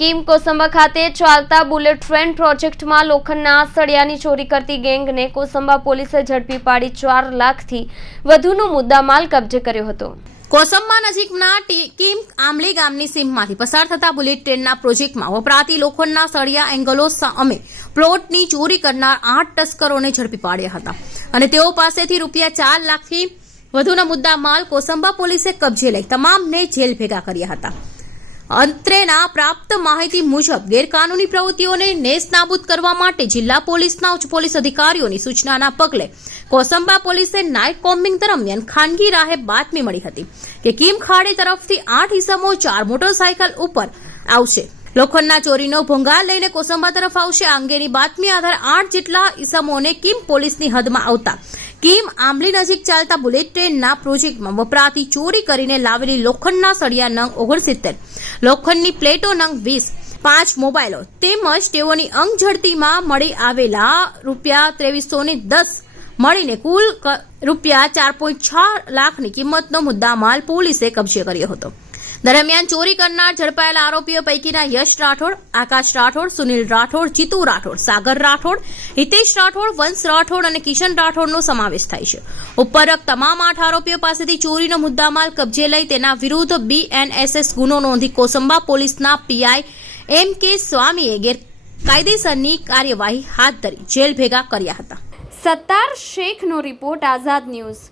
Kim Kosamba ખાતે ચાલતા bullet train પ્રોજેક્ટમાં લોખંડના સળિયાની ચોરી કરતી ગેંગને કોસંબા પોલીસે ઝડપી પાડી ચાર લાખથી વધુનો મુદ્દામાલ કબજે કર્યો હતો. કોસંબા નજીકના કિમ આંબલી ગામની સીમમાંથી પસાર થતા બુલેટ ટ્રેનના પ્રોજેક્ટમાં વપરાતી લોખંડના સળિયા એંગલો સામે પ્લોટની ચોરી કરનાર આઠ તસ્કરોને ઝડપી પાડ્યા હતા. અને તેઓ પાસેથી રૂપિયા ચાર લાખથી વધુના મુદ્દા માલ કોસંબા પોલીસે કબજે લઈ તમામને જેલ ભેગા કર્યા હતા. અંતરેના પ્રાપ્ત માહિતી મુજબ ગેરકાનૂની પ્રવૃત્તિઓને નેસ્તનાબૂદ કરવા માટે જિલ્લા પોલીસના ઉચ્ચ પોલીસ અધિકારીઓની સૂચનાના પગલે કોસંબા પોલીસે નાઇટ કોમ્બિંગ દરમિયાન ખાનગી રાહે બાતમી મળી હતી કે કિમ ખાડી તરફથી આઠ ઇસમો ચાર મોટરસાયકલ ઉપર આવશે. લોખંડના ચોરીનો ભોંગાર લઈને કોસંબા તરફ આવશે આ અંગેની બાતમી આધારે આઠ જેટલા ઇસમોને કિમ પોલીસની હદમાં આવતા કિમ આંબલી નજીક ચાલતા બુલેટ ટ્રેનના પ્રોજેક્ટમાં વપરાતી ચોરી કરીને લાવેલી લોખંડના સળિયા નંગ ઓગણસિત્તેર, લોખંડની પ્લેટો નંગ વીસ, પાંચ મોબાઈલો તેમજ તેઓની અંગ ઝડતીમાં મળી આવેલા રૂપિયા ત્રેવીસો દસ મળીને કુલ રૂપિયા ચાર પોઈન્ટ છ લાખની કિંમતનો મુદ્દામાલ પોલીસે કબજે કર્યો હતો. દરમિયાન ચોરી કરનાર ઝડપાયેલા આરોપીઓ પૈકીના યશ રાઠોડ, આકાશ રાઠોડ, સુનિલ રાઠોડ, જીતુ રાઠોડ, સાગર રાઠોડ, હિતેશ રાઠોડ, વંશ રાઠોડ અને કિશન રાઠોડનો સમાવેશ થાય છે. ઉપરોક્ત તમામ આઠ આરોપીઓ પાસેથી ચોરીનો મુદ્દામાલ કબજે લઈ તેના વિરુદ્ધ બીએનએસએસ ગુનો નોંધી કોસંબા પોલીસના પીઆઈ એમ કે સ્વામીએ ગેરકાયદેસરની કાર્યવાહી હાથ ધરી જેલ ભેગા કર્યા હતા. સત્તાર શેખનો રિપોર્ટ આઝાદ ન્યૂઝ.